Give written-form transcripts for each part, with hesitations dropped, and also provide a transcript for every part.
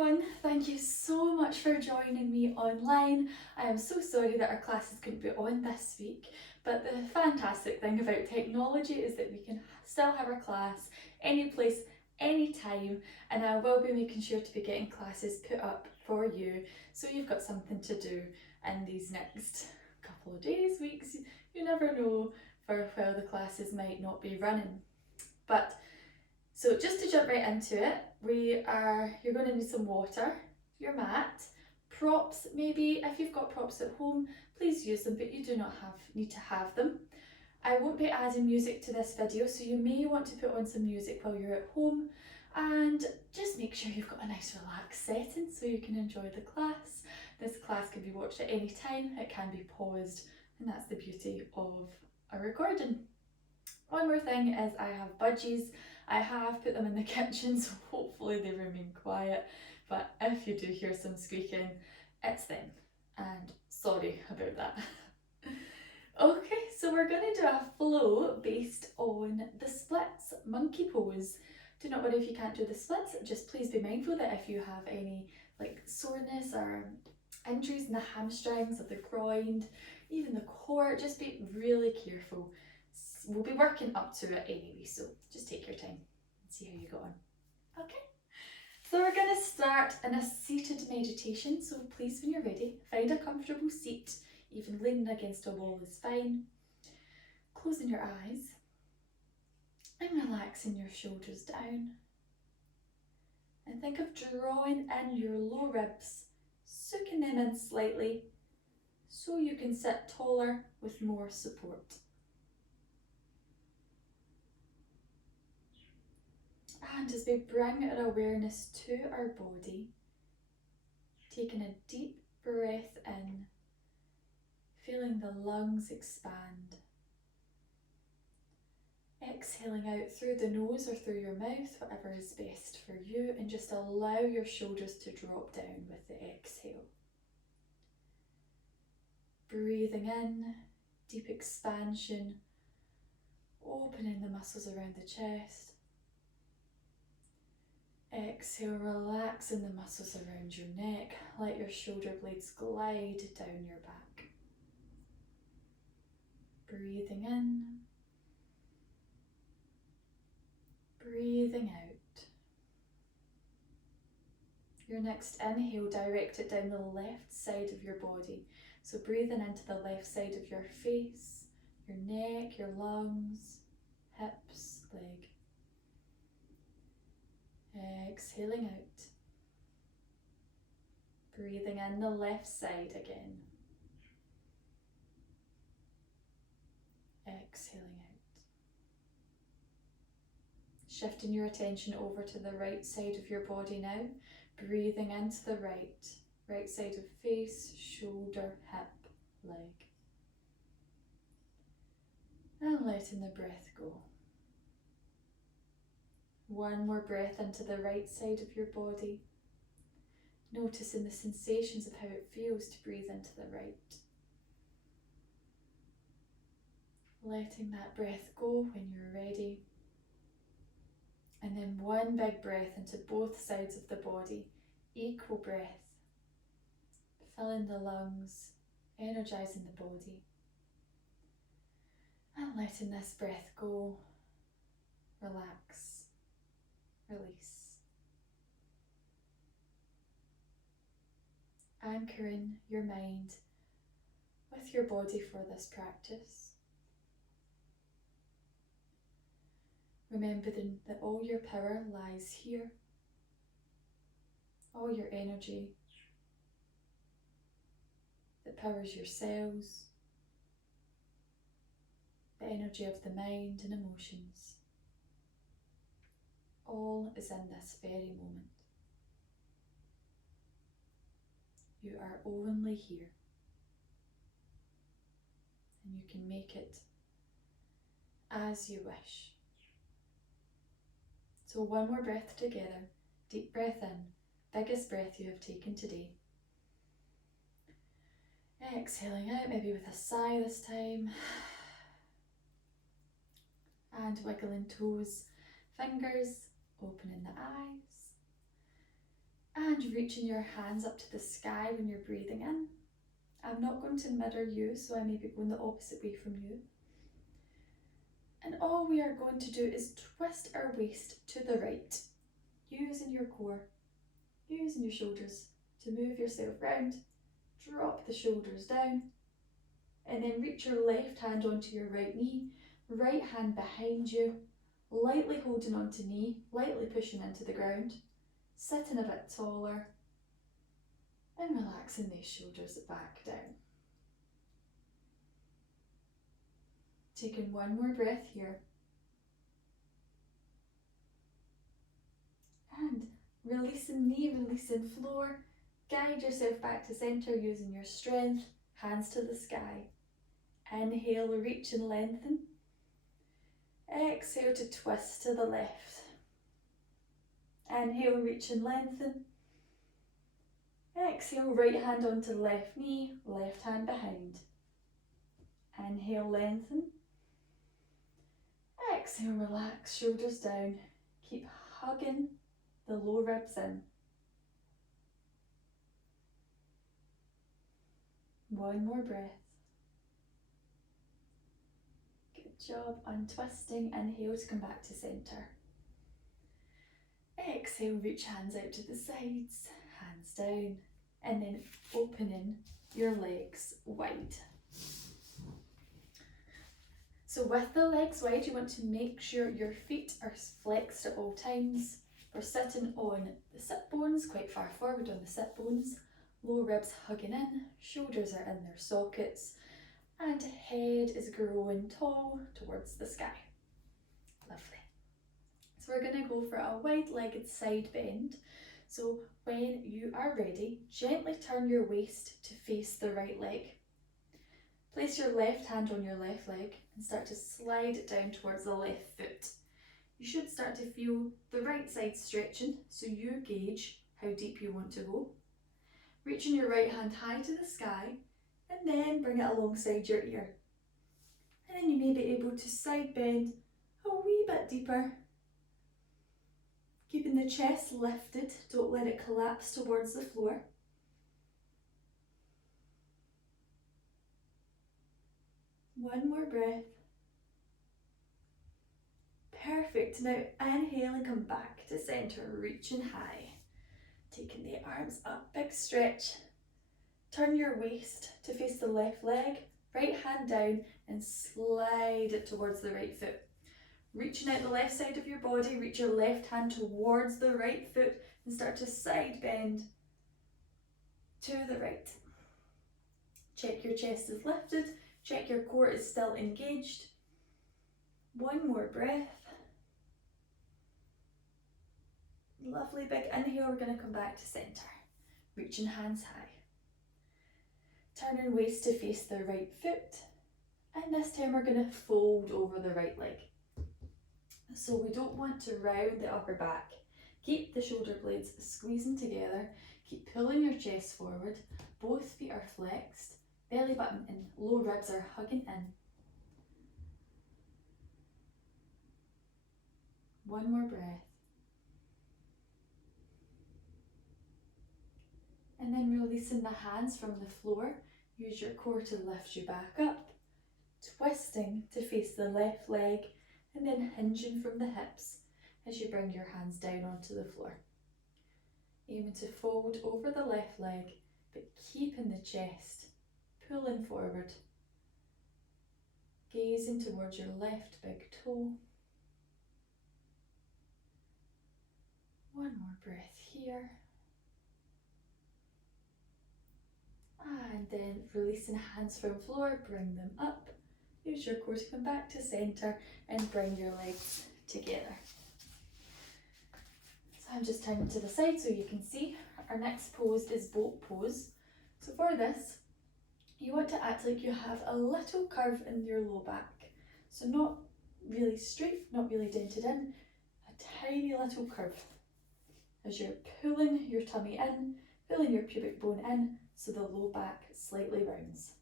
everyone, thank you so much for joining me online. I am so sorry that our classes couldn't be on this week, but the fantastic thing about technology is that we can still have our class any place, any time, and I will be making sure to be getting classes put up for you so you've got something to do in these next couple of days, weeks. You never know for where the classes might not be running. But so just to jump right into it, you're going to need some water, your mat, props. Maybe if you've got props at home, please use them, but you do not need to have them. I won't be adding music to this video, so you may want to put on some music while you're at home, and just make sure you've got a nice relaxed setting so you can enjoy the class. This class can be watched at any time, it can be paused, and that's the beauty of a recording. One more thing is I have budgies. I have put them in the kitchen, so hopefully they remain quiet, but if you do hear some squeaking, it's them, and sorry about that. Okay, so we're going to do a flow based on the splits, monkey pose. Do not worry if you can't do the splits, just please be mindful that if you have any like soreness or injuries in the hamstrings, of the groin, even the core, just be really careful. We'll be working up to it anyway, so just take your time and see how you go on. Okay, so we're going to start in a seated meditation, so please when you're ready, find a comfortable seat, even leaning against a wall is fine. Closing your eyes and relaxing your shoulders down. And think of drawing in your low ribs, sucking them in slightly so you can sit taller with more support. And as we bring our awareness to our body, taking a deep breath in, feeling the lungs expand. Exhaling out through the nose or through your mouth, whatever is best for you, and just allow your shoulders to drop down with the exhale. Breathing in, deep expansion, opening the muscles around the chest. Exhale, relaxing the muscles around your neck. Let your shoulder blades glide down your back. Breathing in. Breathing out. Your next inhale, direct it down the left side of your body. So breathing into the left side of your face, your neck, your lungs, hips, leg. Exhaling out. Breathing in the left side again. Exhaling out. Shifting your attention over to the right side of your body now. Breathing into the right side of face, shoulder, hip, leg. And letting the breath go. One more breath into the right side of your body. Noticing the sensations of how it feels to breathe into the right. Letting that breath go when you're ready. And then one big breath into both sides of the body. Equal breath. Filling the lungs, energizing the body. And letting this breath go. Relax. Release. Anchoring your mind with your body for this practice. Remembering that all your power lies here, all your energy that powers your cells, the energy of the mind and emotions, all is in this very moment. You are only here, and you can make it as you wish. So one more breath together, deep breath in, biggest breath you have taken today. Exhaling out, maybe with a sigh this time. And wiggling toes, fingers, opening the eyes. And And reaching your hands up to the sky when you're breathing in. I'm not going to mirror you, so I may be going the opposite way from you. And all we are going to do is twist our waist to the right, using your core, using your shoulders to move yourself round. Drop the shoulders down, and then reach your left hand onto your right knee, right hand behind you, lightly holding onto knee, lightly pushing into the ground, sitting a bit taller, and relaxing these shoulders back down. Taking one more breath here. And releasing knee, releasing floor. Guide yourself back to centre using your strength, hands to the sky. Inhale, reach and lengthen. Exhale to twist to the left. Inhale, reach and lengthen. Exhale, right hand onto left knee, left hand behind. Inhale, lengthen. Exhale, relax, shoulders down. Keep hugging the low ribs in. One more breath. Good job. Untwisting. Inhale to come back to centre. Exhale, reach hands out to the sides, hands down, and then opening your legs wide. So with the legs wide, you want to make sure your feet are flexed at all times. We're sitting on the sit bones, quite far forward on the sit bones. Low ribs hugging in, shoulders are in their sockets, and head is growing tall towards the sky. Lovely. So we're going to go for a wide-legged side bend. So when you are ready, gently turn your waist to face the right leg. Place your left hand on your left leg and start to slide it down towards the left foot. You should start to feel the right side stretching, so you gauge how deep you want to go. Reaching your right hand high to the sky and then bring it alongside your ear. And then you may be able to side bend a wee bit deeper. Keeping the chest lifted, don't let it collapse towards the floor. One more breath. Perfect. Now inhale and come back to centre, reaching high. Taking the arms up, big stretch. Turn your waist to face the left leg, right hand down and slide it towards the right foot. Reaching out the left side of your body, reach your left hand towards the right foot and start to side bend to the right. Check your chest is lifted, check your core is still engaged. One more breath. Lovely big inhale, we're going to come back to centre. Reaching hands high. Turning waist to face the right foot. And this time we're going to fold over the right leg. So we don't want to round the upper back. Keep the shoulder blades squeezing together. Keep pulling your chest forward. Both feet are flexed. Belly button and low ribs are hugging in. One more breath. And then releasing the hands from the floor. Use your core to lift you back up. Twisting to face the left leg and then hinging from the hips as you bring your hands down onto the floor. Aiming to fold over the left leg, but keeping the chest pulling forward. Gazing towards your left big toe. One more breath here. And then releasing hands from floor, bring them up. Use your core to come back to centre and bring your legs together. So I'm just turning to the side so you can see. Our next pose is boat pose. So for this, you want to act like you have a little curve in your low back. So not really straight, not really dented in, a tiny little curve. As you're pulling your tummy in, pulling your pubic bone in, so the low back slightly rounds.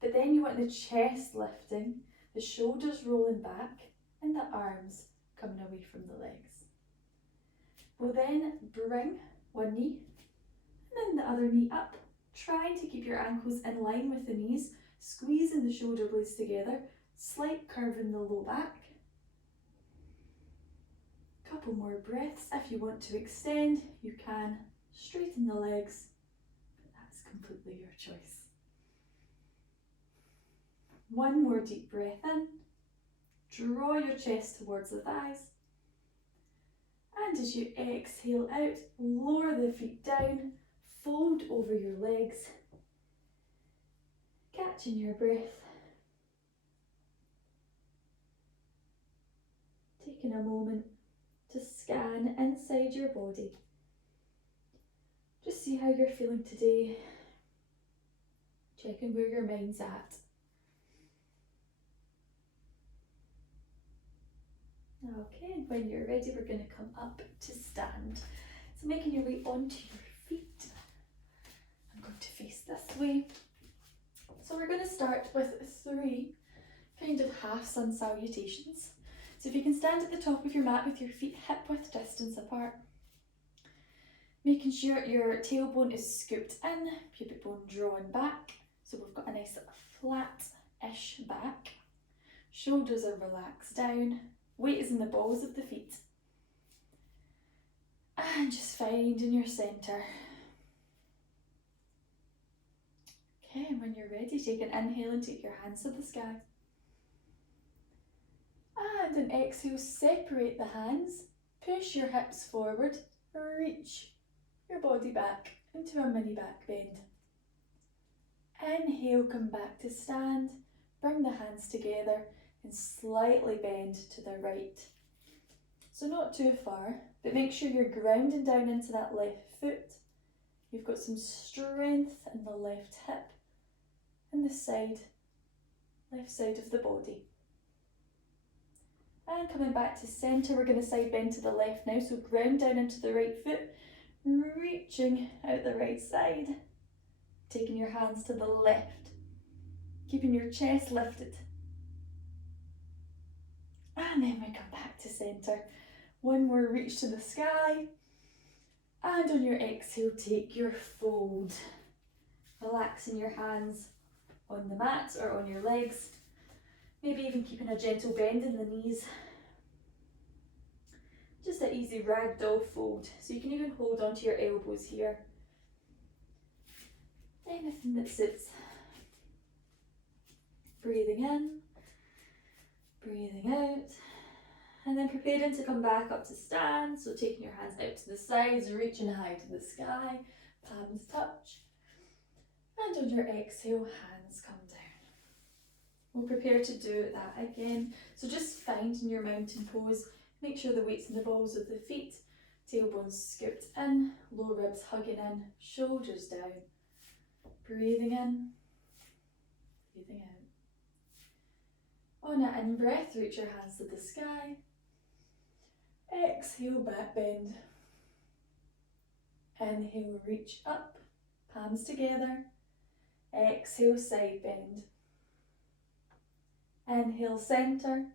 But then you want the chest lifting, the shoulders rolling back, and the arms coming away from the legs. We'll then bring one knee the other knee up, trying to keep your ankles in line with the knees, squeezing the shoulder blades together, slight curve in the low back. Couple more breaths. If you want to extend, you can straighten the legs, but that's completely your choice. One more deep breath in. Draw your chest towards the thighs. And as you exhale out, lower the feet down, fold over your legs, catching your breath. Taking a moment to scan inside your body. Just see how you're feeling today. Checking where your mind's at. Okay, and when you're ready, we're going to come up to stand. So making your way onto your feet. I'm going to face this way. So we're going to start with 3 kind of half sun salutations. So if you can stand at the top of your mat with your feet hip-width distance apart, making sure your tailbone is scooped in, pubic bone drawn back, so we've got a nice flat-ish back. Shoulders are relaxed down, weight is in the balls of the feet. And just finding your centre. Okay, and when you're ready, take an inhale and take your hands to the sky. And an exhale, separate the hands, push your hips forward, reach your body back into a mini back bend. Inhale, come back to stand, bring the hands together and slightly bend to the right. So not too far, but make sure you're grounding down into that left foot. You've got some strength in the left hip and the left side of the body. And coming back to centre, we're going to side bend to the left now, so ground down into the right foot, reaching out the right side, taking your hands to the left, keeping your chest lifted. And then we come back to centre. One more reach to the sky, and on your exhale, take your fold. Relaxing your hands on the mat or on your legs. Maybe even keeping a gentle bend in the knees. Just an easy ragdoll fold, so you can even hold onto your elbows here. Anything that suits. Breathing in, breathing out, and then preparing to come back up to stand. So taking your hands out to the sides, reaching high to the sky, palms touch. And on your exhale, hands come down. We'll prepare to do that again. So just finding your mountain pose. Make sure the weight's in the balls of the feet, tailbones scooped in, low ribs hugging in, shoulders down. Breathing in, breathing out. On an in-breath, reach your hands to the sky. Exhale, back bend. Inhale, reach up, palms together. Exhale, side bend. Inhale, centre.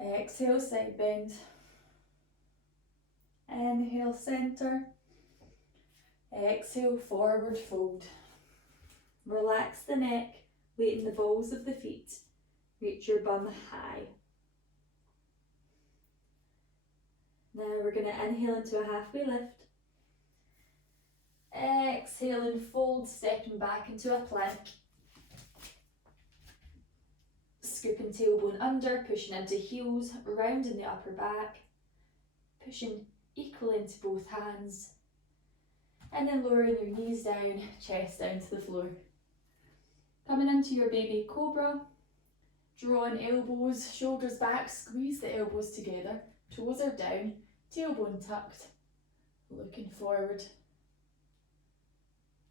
Exhale, side bend. Inhale, centre. Exhale, forward fold. Relax the neck, weight in the balls of the feet. Reach your bum high. Now we're going to inhale into a halfway lift. Exhale and fold, stepping back into a plank. Scooping tailbone under, pushing into heels, rounding the upper back. Pushing equally into both hands. And then lowering your knees down, chest down to the floor. Coming into your baby cobra. Drawing elbows, shoulders back, squeeze the elbows together. Toes are down, tailbone tucked. Looking forward.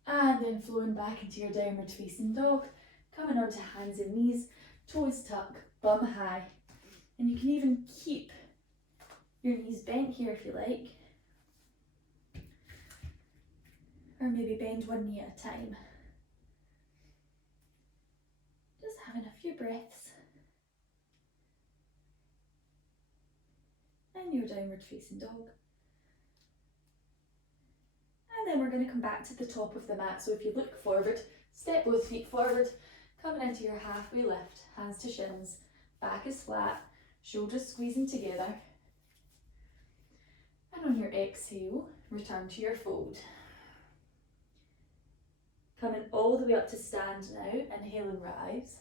And then flowing back into your downward facing dog. Coming onto hands and knees, toes tuck, bum high. And you can even keep your knees bent here if you like. Or maybe bend one knee at a time. Just having a few breaths. And your downward facing dog. then we're going to come back to the top of the mat. So if you look forward, step both feet forward, coming into your halfway lift, hands to shins, back is flat, shoulders squeezing together. And on your exhale, return to your fold. Coming all the way up to stand now, inhale and rise.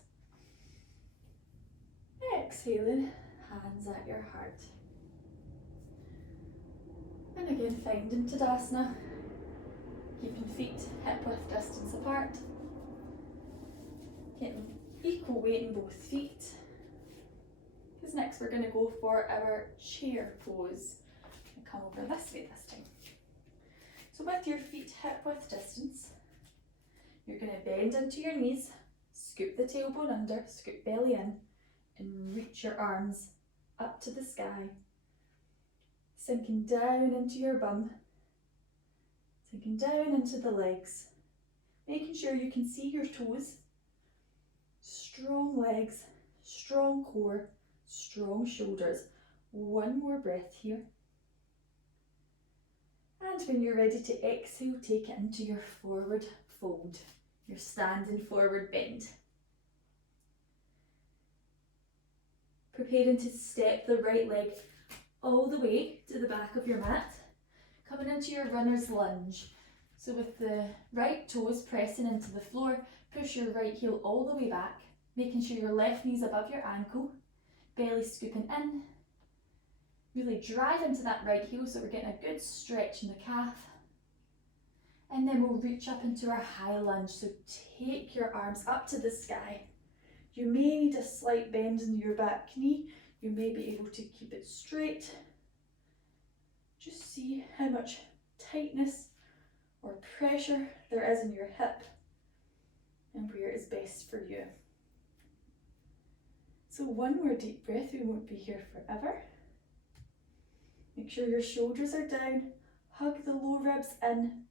Exhaling, hands at your heart. And again, finding Tadasana, keeping feet hip-width distance apart. Getting equal weight in both feet. Because next we're going to go for our chair pose. And come over this way this time. So with your feet hip-width distance, you're going to bend into your knees, scoop the tailbone under, scoop belly in, and reach your arms up to the sky. Sinking down into your bum, sinking down into the legs, making sure you can see your toes. Strong legs, strong core, strong shoulders. One more breath here. And when you're ready to exhale, take it into your forward fold, your standing forward bend. Preparing to step the right leg all the way to the back of your mat, coming into your runner's lunge. So with the right toes pressing into the floor, push your right heel all the way back, making sure your left knee's above your ankle, belly scooping in. Really drive into that right heel so we're getting a good stretch in the calf. And then we'll reach up into our high lunge, so take your arms up to the sky. You may need a slight bend in your back knee. You may be able to keep it straight. Just see how much tightness or pressure there is in your hip and where is best for you. So one more deep breath, we won't be here forever. Make sure your shoulders are down, hug the low ribs in.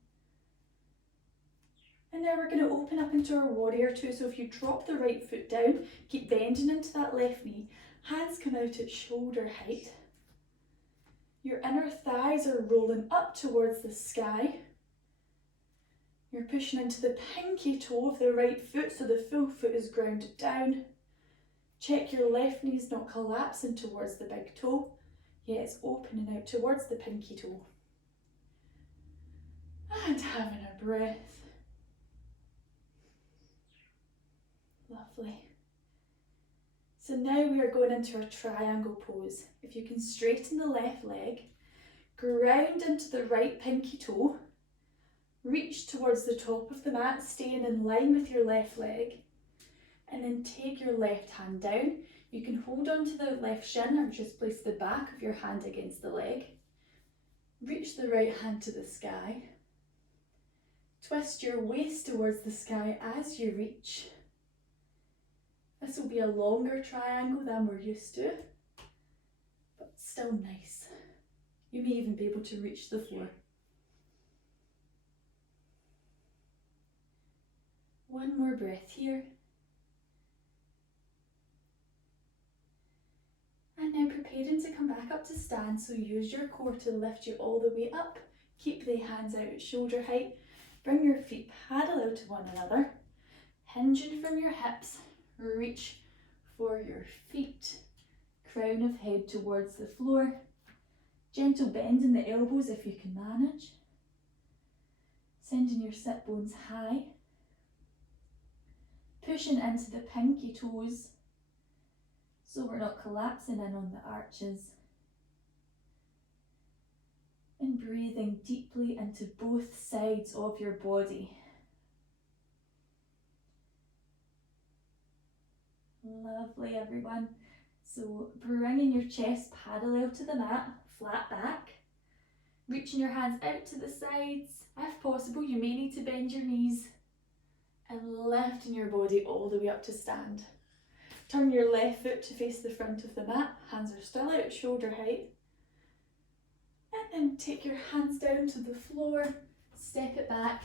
And now we're going to open up into our warrior two. So if you drop the right foot down, keep bending into that left knee. Hands come out at shoulder height. Your inner thighs are rolling up towards the sky. You're pushing into the pinky toe of the right foot so the full foot is grounded down. Check your left knee's not collapsing towards the big toe. Yeah, it's opening out towards the pinky toe. And having a breath. Lovely. So now we are going into our triangle pose. If you can straighten the left leg, ground into the right pinky toe, reach towards the top of the mat, staying in line with your left leg, and then take your left hand down. You can hold on to the left shin or just place the back of your hand against the leg. Reach the right hand to the sky. Twist your waist towards the sky as you reach. This will be a longer triangle than we're used to, but still nice. You may even be able to reach the floor. One more breath here. And now preparing to come back up to stand, so use your core to lift you all the way up. Keep the hands out at shoulder height. Bring your feet parallel to one another. Hinging from your hips, reach for your feet. Crown of head towards the floor. Gentle bend in the elbows if you can manage. Sending your sit bones high. Pushing into the pinky toes so we're not collapsing in on the arches. And breathing deeply into both sides of your body. Lovely, everyone. So bringing your chest parallel to the mat, flat back. Reaching your hands out to the sides. If possible, you may need to bend your knees. And lifting your body all the way up to stand. Turn your left foot to face the front of the mat. Hands are still out at shoulder height. And then take your hands down to the floor. Step it back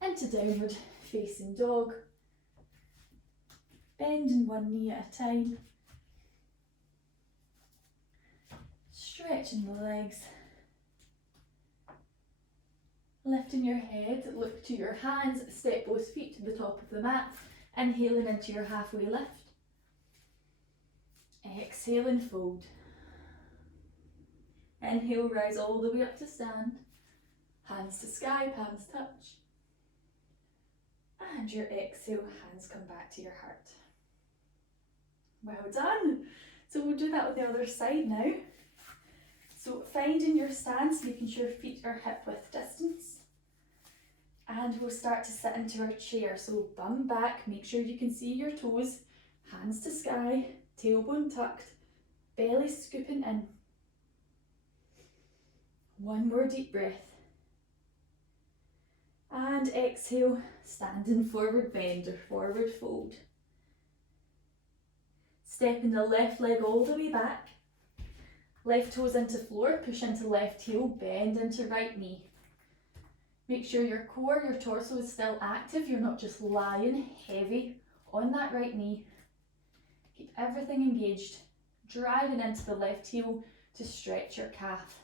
into downward facing dog. Bending one knee at a time. Stretching the legs. Lifting your head, look to your hands, step both feet to the top of the mat, inhaling into your halfway lift. Exhale and fold. Inhale, rise all the way up to stand. Hands to sky, palms touch. And your exhale, hands come back to your heart. Well done. So we'll do that with the other side now. So finding your stance, making sure feet are hip width distance. And we'll start to sit into our chair. So bum back, make sure you can see your toes, hands to sky, tailbone tucked, belly scooping in. One more deep breath. And exhale, standing forward bend or forward fold. Stepping the left leg all the way back. Left toes into floor, push into left heel, bend into right knee. Make sure your core, your torso is still active. You're not just lying heavy on that right knee. Keep everything engaged, driving into the left heel to stretch your calf.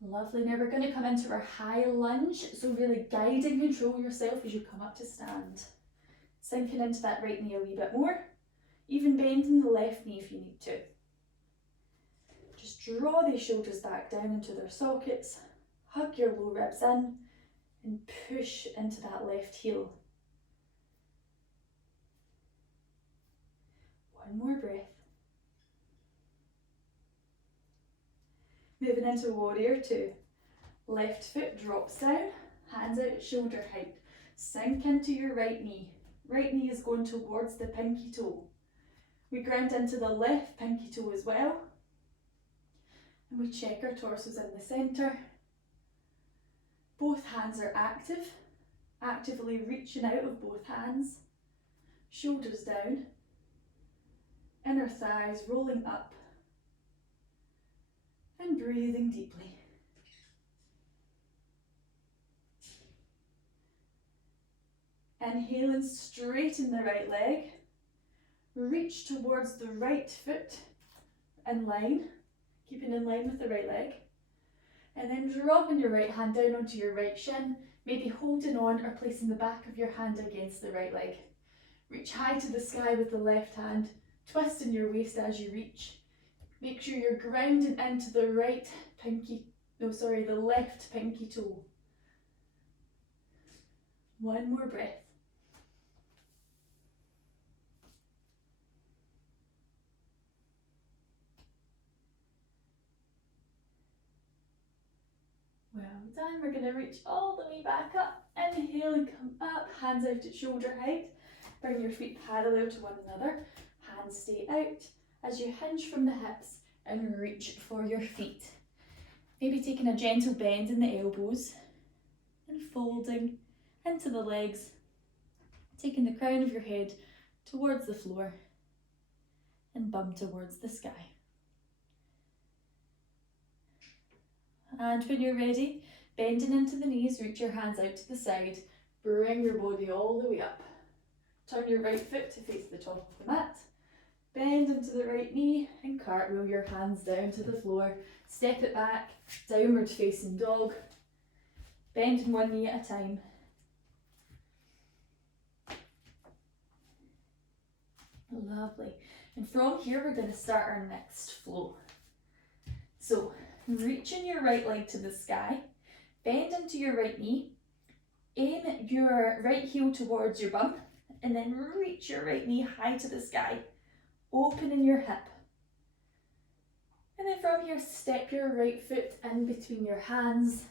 Lovely. Now we're going to come into our high lunge. So really guide and control yourself as you come up to stand. Sinking into that right knee a wee bit more. Even bending the left knee if you need to. Just draw these shoulders back down into their sockets. Hug your low ribs in and push into that left heel. One more breath. Moving into warrior two. Left foot drops down, hands out at shoulder height. Sink into your right knee. Right knee is going towards the pinky toe. We ground into the left pinky toe as well. And we check our torsos in the centre. Both hands are active, actively reaching out of both hands. Shoulders down. Inner thighs rolling up. And breathing deeply. Inhaling, straighten the right leg. Reach towards the right foot in line, keeping in line with the right leg. And then dropping your right hand down onto your right shin, maybe holding on or placing the back of your hand against the right leg. Reach high to the sky with the left hand, twisting your waist as you reach. Make sure you're grounding into the left pinky toe. One more breath. Well done. We're going to reach all the way back up. Inhale and come up. Hands out at shoulder height. Bring your feet parallel to one another. Hands stay out as you hinge from the hips and reach for your feet. Maybe taking a gentle bend in the elbows and folding into the legs. Taking the crown of your head towards the floor and bum towards the sky. And when you're ready, bending into the knees, reach your hands out to the side. Bring your body all the way up. Turn your right foot to face the top of the mat. Bend into the right knee and cartwheel your hands down to the floor. Step it back, downward facing dog. Bending one knee at a time. Lovely. And from here we're going to start our next flow. So reaching your right leg to the sky, bend into your right knee, aim your right heel towards your bum, and then reach your right knee high to the sky, opening your hip. And then from here, step your right foot in between your hands,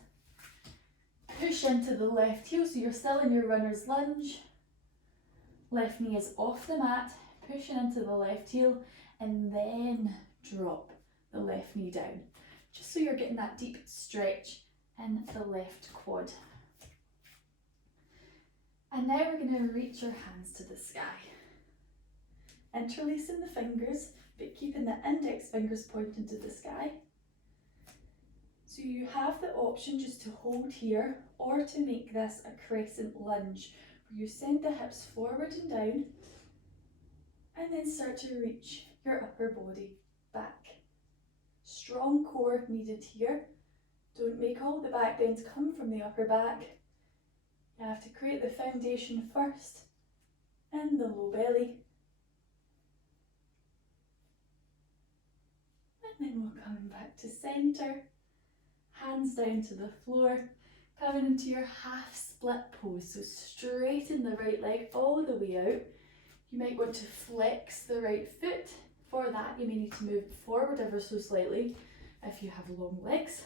push into the left heel, so you're still in your runner's lunge. Left knee is off the mat, pushing into the left heel, and then drop the left knee down. Just so you're getting that deep stretch in the left quad. And now we're going to reach our hands to the sky. Interlacing the fingers, but keeping the index fingers pointing to the sky. So you have the option just to hold here or to make this a crescent lunge, where you send the hips forward and down, and then start to reach your upper body back. Strong core needed here. Don't make all the back bends come from the upper back. You have to create the foundation first in the low belly. And then we'll come back to centre, hands down to the floor, coming into your half split pose. So straighten the right leg all the way out. You might want to flex the right foot. For that, you may need to move forward ever so slightly if you have long legs.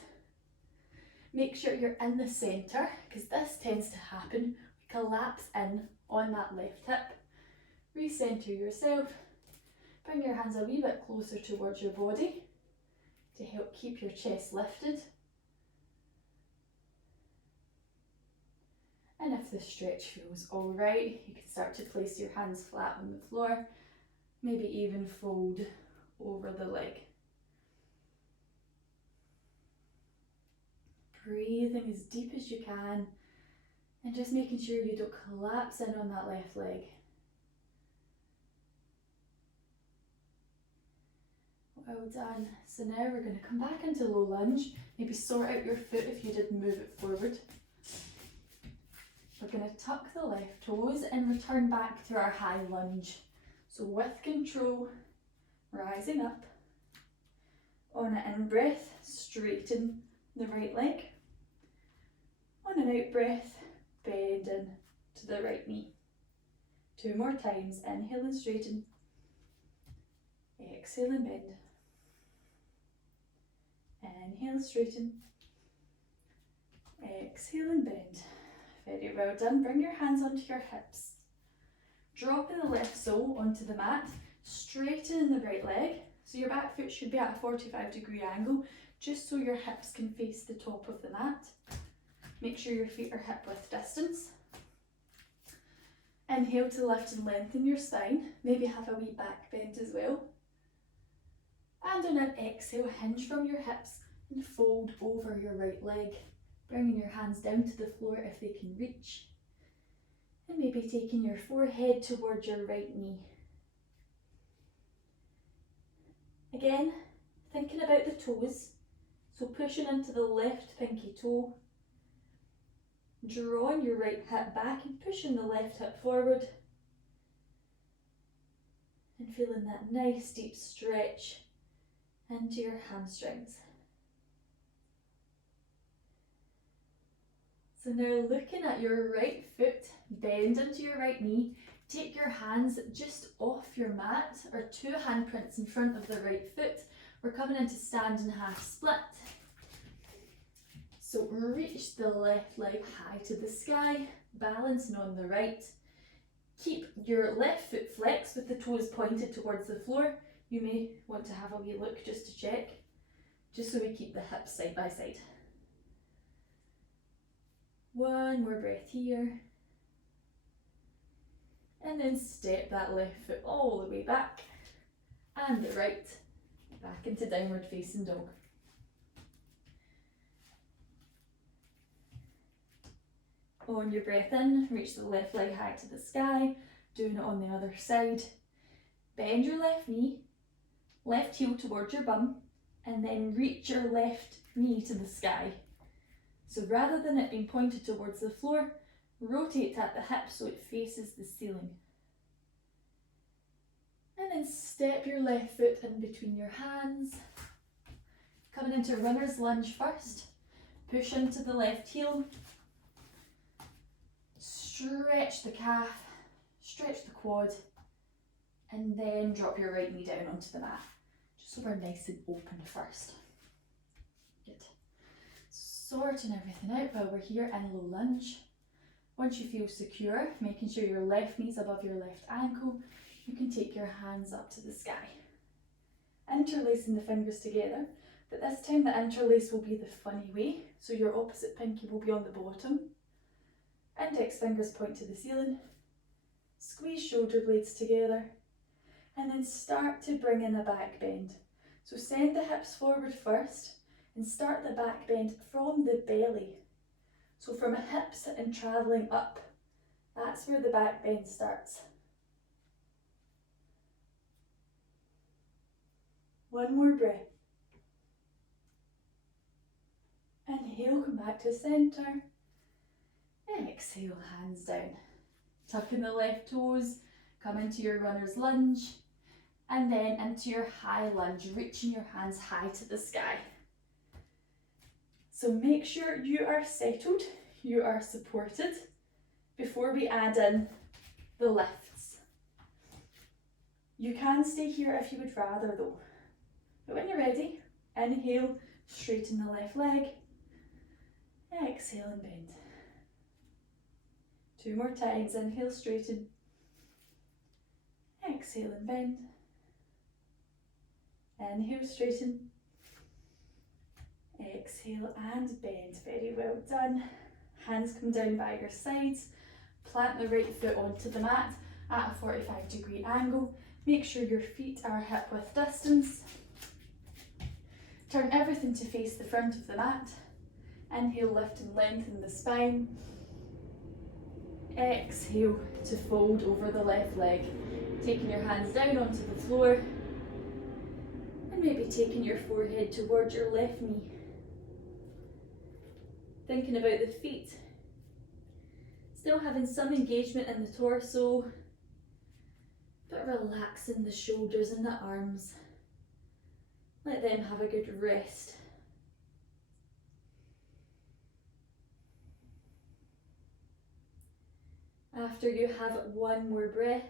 Make sure you're in the centre, because this tends to happen. We collapse in on that left hip. Recenter yourself. Bring your hands a wee bit closer towards your body to help keep your chest lifted. And if the stretch feels all right, you can start to place your hands flat on the floor, maybe even fold over the leg. Breathing as deep as you can and just making sure you don't collapse in on that left leg. Well done. So now we're going to come back into low lunge. Maybe sort out your foot if you didn't move it forward. We're going to tuck the left toes and return back to our high lunge. So with control, rising up. On an in breath, straighten the right leg. On an out breath, bend in to the right knee. 2 more times. Inhale and straighten. Exhale and bend. Inhale, straighten. Exhale and bend. Very well done. Bring your hands onto your hips. Dropping the left sole onto the mat. Straighten the right leg. So your back foot should be at a 45-degree angle, just so your hips can face the top of the mat. Make sure your feet are hip width distance. Inhale to lift and lengthen your spine. Maybe have a wee back bend as well. And on an exhale, hinge from your hips and fold over your right leg, bringing your hands down to the floor if they can reach. And maybe taking your forehead towards your right knee. Again, thinking about the toes, so pushing into the left pinky toe, drawing your right hip back and pushing the left hip forward, and feeling that nice deep stretch into your hamstrings. So now looking at your right foot, bend into your right knee, take your hands just off your mat or 2 handprints in front of the right foot. We're coming into standing half split. So reach the left leg high to the sky, balancing on the right. Keep your left foot flexed with the toes pointed towards the floor. You may want to have a wee look just to check, just so we keep the hips side by side. 1 more breath here. And then step that left foot all the way back and the right back into downward facing dog. On your breath in, reach the left leg high to the sky, doing it on the other side. Bend your left knee, left heel towards your bum, and then reach your left knee to the sky. So rather than it being pointed towards the floor, rotate at the hip so it faces the ceiling. And then step your left foot in between your hands. Coming into runner's lunge first. Push into the left heel. Stretch the calf, stretch the quad, and then drop your right knee down onto the mat, just so we're nice and open first. Good. Sorting everything out while we're here in low lunge. Once you feel secure, making sure your left knee's above your left ankle, you can take your hands up to the sky. Interlacing the fingers together, but this time the interlace will be the funny way, so your opposite pinky will be on the bottom. Index fingers point to the ceiling, squeeze shoulder blades together, and then start to bring in a back bend. So send the hips forward first and start the back bend from the belly. So from hips and travelling up, that's where the back bend starts. 1 more breath. Inhale, come back to centre. Exhale, hands down. Tuck in the left toes, come into your runner's lunge, and then into your high lunge, reaching your hands high to the sky. So make sure you are settled, you are supported before we add in the lifts. You can stay here if you would rather though. But when you're ready, inhale, straighten the left leg. Exhale and bend. 2 more times, inhale, straighten. Exhale and bend. Inhale, straighten. Exhale and bend. Very well done. Hands come down by your sides. Plant the right foot onto the mat at a 45-degree angle. Make sure your feet are hip width distance. Turn everything to face the front of the mat. Inhale, lift and lengthen the spine. Exhale to fold over the left leg. Taking your hands down onto the floor. And maybe taking your forehead towards your left knee. Thinking about the feet. Still having some engagement in the torso, but relaxing the shoulders and the arms. Let them have a good rest. After you have 1 more breath,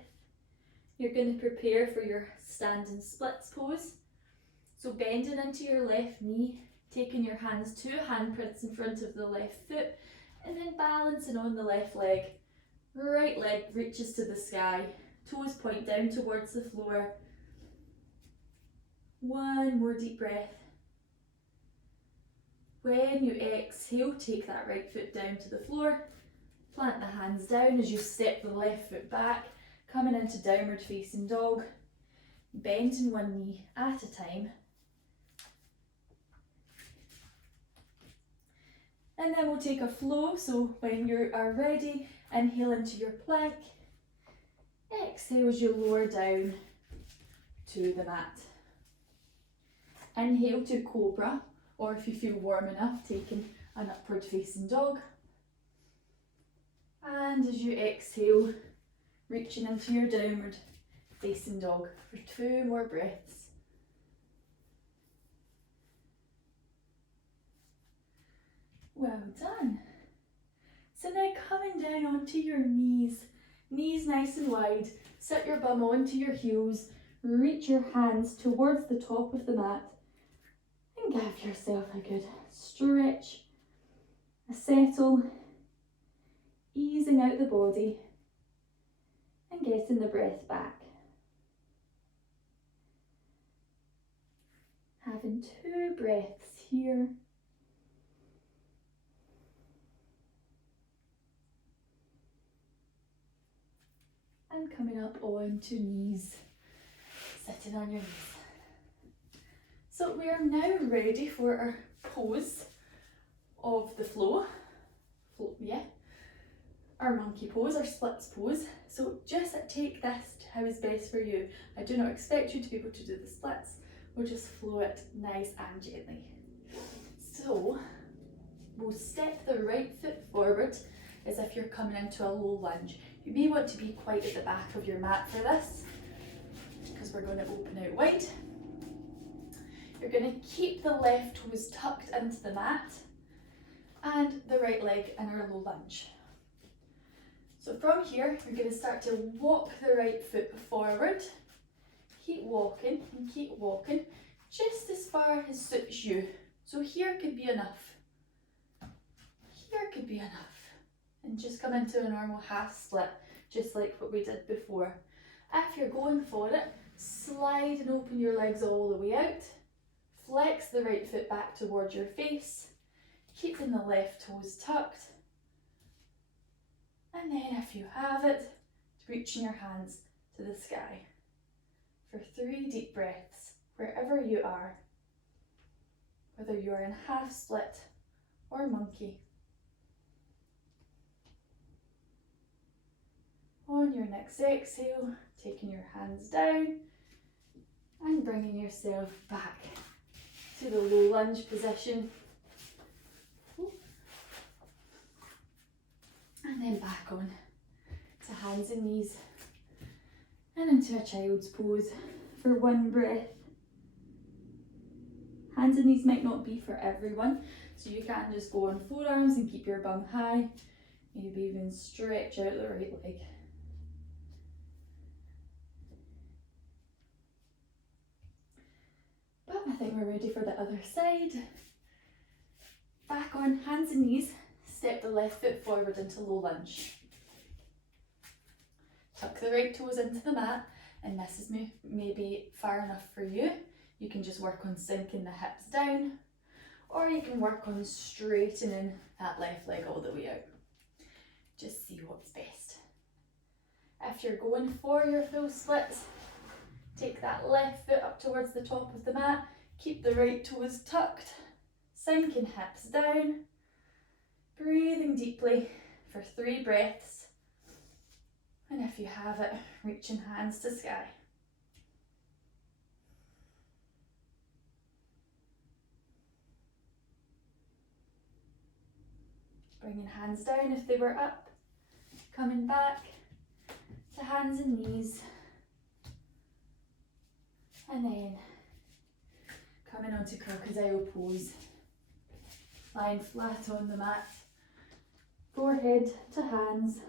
you're going to prepare for your standing splits pose. So bending into your left knee, taking your hands 2 handprints in front of the left foot, and then balancing on the left leg. Right leg reaches to the sky, toes point down towards the floor. 1 more deep breath. When you exhale, take that right foot down to the floor. Plant the hands down as you step the left foot back, coming into downward facing dog. Bending 1 knee at a time. And then we'll take a flow, so when you are ready, inhale into your plank. Exhale as you lower down to the mat. Inhale to cobra, or if you feel warm enough, taking an upward facing dog. And as you exhale, reaching into your downward facing dog for 2 more breaths. Well done. So now coming down onto your knees, knees nice and wide, sit your bum onto your heels, reach your hands towards the top of the mat and give yourself a good stretch, a settle, easing out the body and getting the breath back. Having 2 breaths here. And coming up onto knees, sitting on your knees. So we are now ready for our pose of the flow. Our monkey pose, our splits pose. So just take this how is best for you. I do not expect you to be able to do the splits. We'll just flow it nice and gently. So we'll step the right foot forward as if you're coming into a low lunge. You may want to be quite at the back of your mat for this, because we're going to open out wide. You're going to keep the left toes tucked into the mat and the right leg in our low lunge. So from here, you're going to start to walk the right foot forward. Keep walking and keep walking, just as far as suits you. So here could be enough. Here could be enough. And just come into a normal half split, just like what we did before. If you're going for it, slide and open your legs all the way out. Flex the right foot back towards your face, keeping the left toes tucked. And then if you have it, reaching your hands to the sky for 3 deep breaths, wherever you are, whether you are in half split or monkey. On your next exhale, taking your hands down and bringing yourself back to the low lunge position. And then back on to hands and knees and into a child's pose for one breath. Hands and knees might not be for everyone, so you can just go on forearms and keep your bum high. Maybe even stretch out the right leg. But I think we're ready for the other side. Back on hands and knees, step the left foot forward into low lunge. Tuck the right toes into the mat, and this is maybe far enough for you. You can just work on sinking the hips down, or you can work on straightening that left leg all the way out. Just see what's best. If you're going for your full splits, take that left foot up towards the top of the mat, keep the right toes tucked, sinking hips down, breathing deeply for 3 breaths, and if you have it, reaching hands to sky. Bringing hands down if they were up, coming back to hands and knees, and then coming onto crocodile pose, lying flat on the mat, forehead to hands.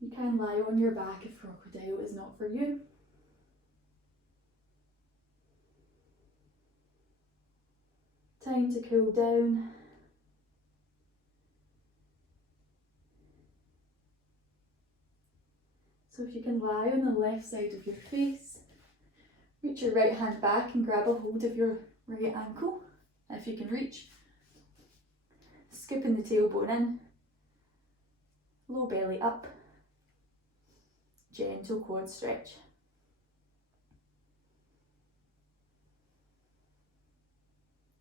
You can lie on your back if crocodile is not for you. Time to cool down. So if you can lie on the left side of your face, reach your right hand back and grab a hold of your right ankle, if you can reach. Scooping the tailbone in, low belly up, gentle quad stretch.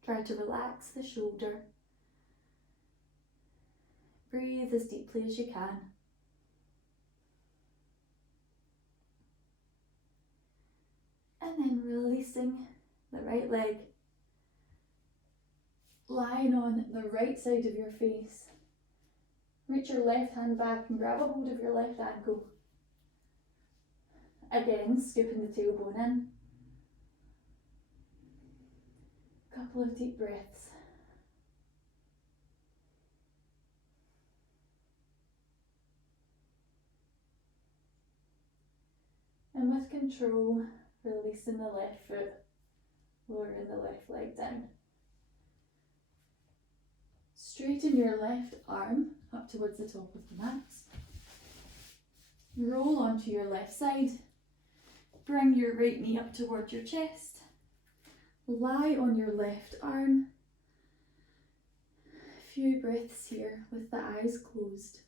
Try to relax the shoulder. Breathe as deeply as you can. And then releasing the right leg, lying on the right side of your face. Reach your left hand back and grab a hold of your left ankle. Again, scooping the tailbone in. Couple of deep breaths. And with control, releasing the left foot, lowering the left leg down. Straighten your left arm up towards the top of the mat. Roll onto your left side. Bring your right knee up towards your chest. Lie on your left arm. A few breaths here with the eyes closed.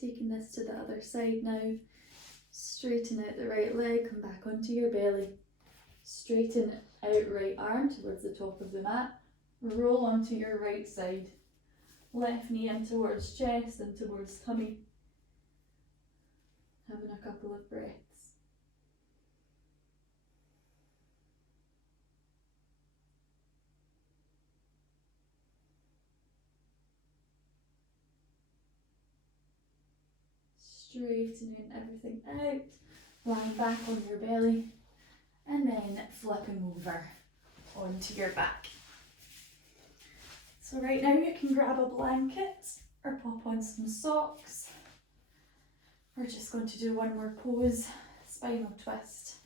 Taking this to the other side now. Straighten out the right leg, come back onto your belly. Straighten out right arm towards the top of the mat. Roll onto your right side. Left knee in towards chest and towards tummy. Having a couple of breaths. Straightening everything out, lying back on your belly, and then flipping over onto your back. So right now you can grab a blanket or pop on some socks. We're just going to do one more pose, spinal twist,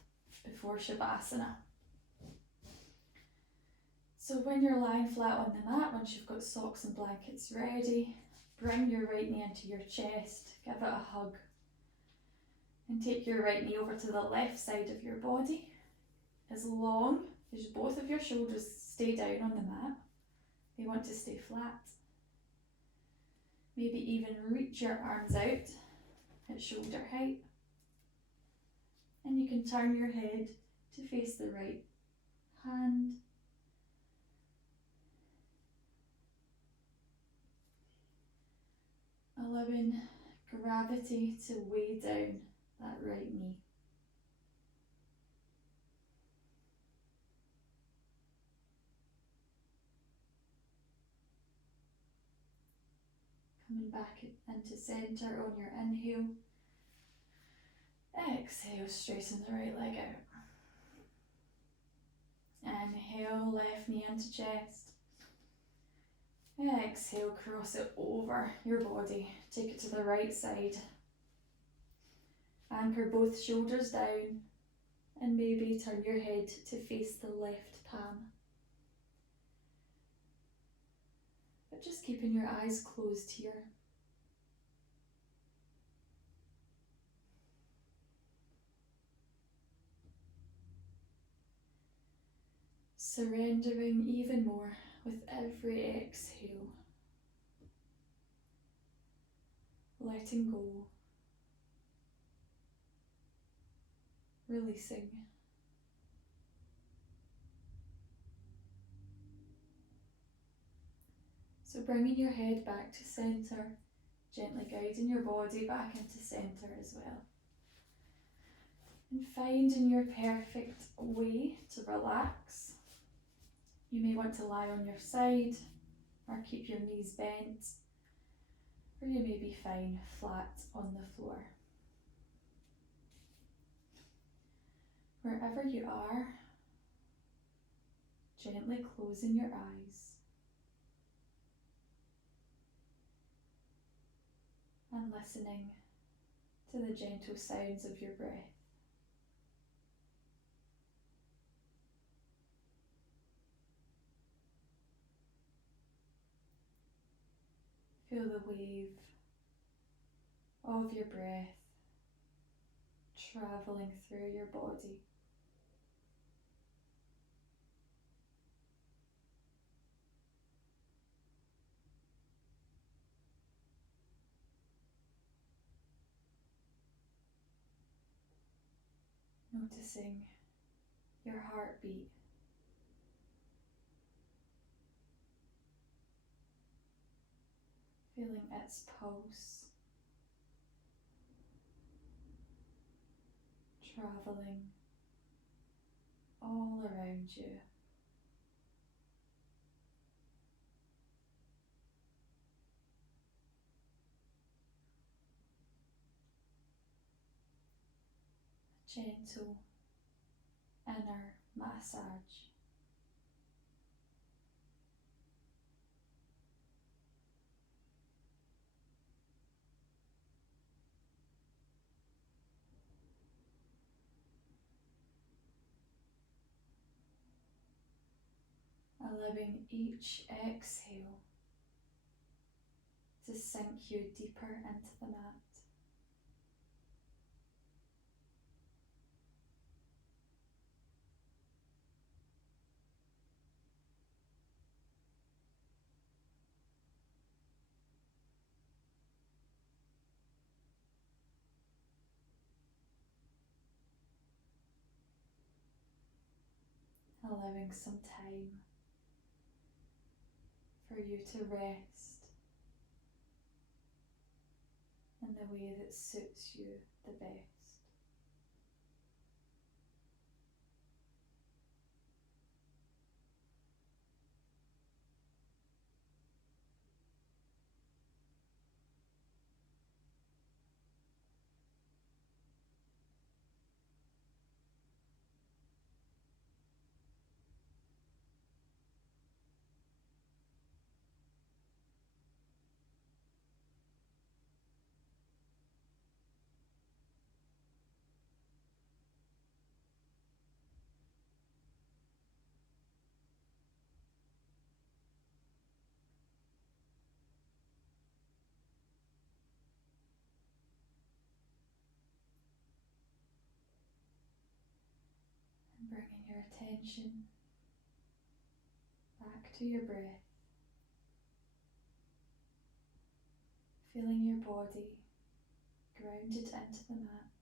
before Shavasana. So when you're lying flat on the mat, once you've got socks and blankets ready, bring your right knee into your chest, give it a hug, and take your right knee over to the left side of your body. As long as both of your shoulders stay down on the mat, they want to stay flat. Maybe even reach your arms out at shoulder height. And you can turn your head to face the right hand. Allowing gravity to weigh down that right knee. Coming back into centre on your inhale. Exhale, straighten the right leg out. Inhale, left knee into chest. Exhale, cross it over your body. Take it to the right side. Anchor both shoulders down and maybe turn your head to face the left palm. But just keeping your eyes closed here. Surrendering even more with every exhale. Letting go. Releasing. So bringing your head back to centre, gently guiding your body back into centre as well. And finding your perfect way to relax. You may want to lie on your side or keep your knees bent, or you may be fine flat on the floor. Wherever you are, gently closing your eyes and listening to the gentle sounds of your breath. Feel the wave of your breath travelling through your body. Noticing your heartbeat. Feeling its pulse. Travelling all around you. A gentle inner massage. Allowing each exhale to sink you deeper into the mat. Allowing some time for you to rest in the way that suits you the best. And bringing your attention back to your breath. Feeling your body grounded into the mat.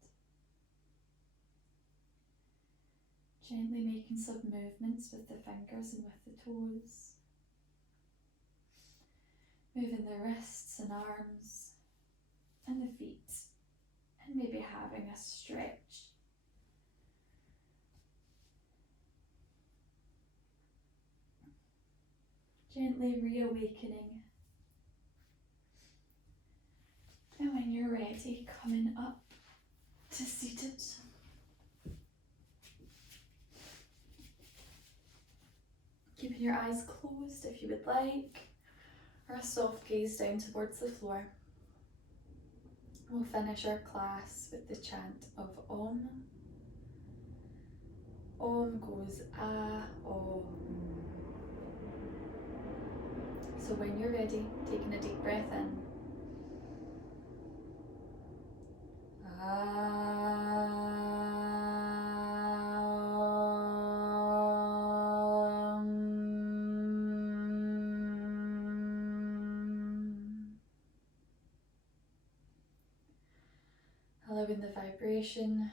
Gently making some movements with the fingers and with the toes. Moving the wrists and arms and the feet. having a stretch. Gently reawakening. And when you're ready, coming up to seated. Keeping your eyes closed if you would like, or a soft gaze down towards the floor. We'll finish our class with the chant of Om. Om goes Ah, Om. So when you're ready, taking a deep breath in. Allowing the vibration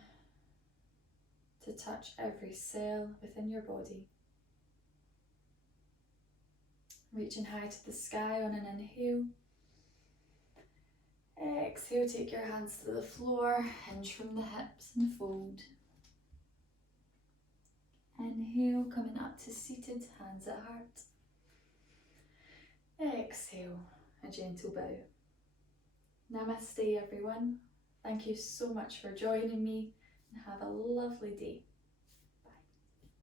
to touch every cell within your body. Reaching high to the sky on an inhale. Exhale, take your hands to the floor, hinge from the hips and fold. Inhale, coming up to seated, hands at heart. Exhale, a gentle bow. Namaste everyone. Thank you so much for joining me and have a lovely day.